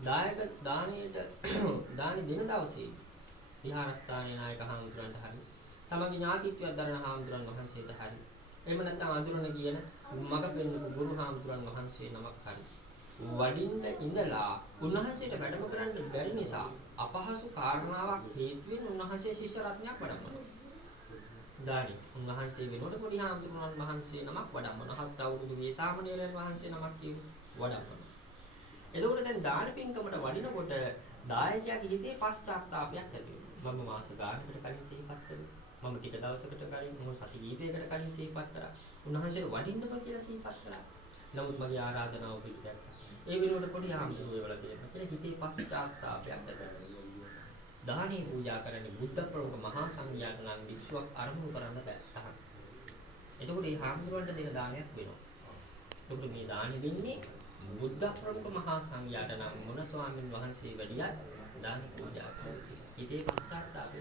දාණයට දානි දෙන දවසේ විහාරස්ථානයේ නායක හාමුදුරන්ට හරි තමන්ගේ ඥාතිත්වයක් දරන හාමුදුරන් වහන්සේට හරි එහෙම නැත්නම් අඳුරන කියන මග පෙන්වපු ගුරු හාමුදුරන් වහන්සේ නමක් හරි වඩින්න ඉඳලා උන්වහන්සේට වැඩම කරන්න බැරි නිසා අපහසු කාරණාවක් හේතුවෙන් උන්වහන්සේ ශිෂ්‍ය රත්නයක් වඩම්මනවා. දානි උන්වහන්සේ වෙනකොට පොඩි හාමුදුරන් වහන්සේ නමක් වඩම්මනවා. හත් අවුරුදු වේ සාමණේරයන් වහන්සේ නමක් කියු වඩම්මනවා. එතකොට දැන් දාන පින්කමට වඩිනකොට දායකයාගේ හිතේ පශ්චාත්තාවයක් ඇති වෙනවා. මම මාස ගානකට කලින් සිහිපත් කළා. මම ටික දවසකට කලින් මොහොත සති කීපයකට කලින් සිහිපත් කරා. උන්වහන්සේට වඩින්නම කියලා සිහිපත් කරා. නමුත් මගේ ආරාධනාව පිළිගත්තා. ඒ වෙනුවට පොඩි හාමුදුරුවෝ වල දෙන්න. කියලා හිතේ පශ්චාත්තාවයක් ඇති වෙනවා. දානේ පූජා කරන්නේ බුද්ධ ප්‍රමුඛ මහා සංඝයාට නම් වික්ෂුවක් අරමුණු කරන්න බැහැ. එතකොට මේ හාමුදුරුවන්ට දෙන දානයක් වෙනවා. එතකොට මේ දානෙ දෙන්නේ බුද්ධ ප්‍රමුඛ මහා සංඝයාට නම් මොන ස්වාමින් වහන්සේ වැඩියත් දාන පූජා කරනවා. හිතේ පශ්චාත්තාපය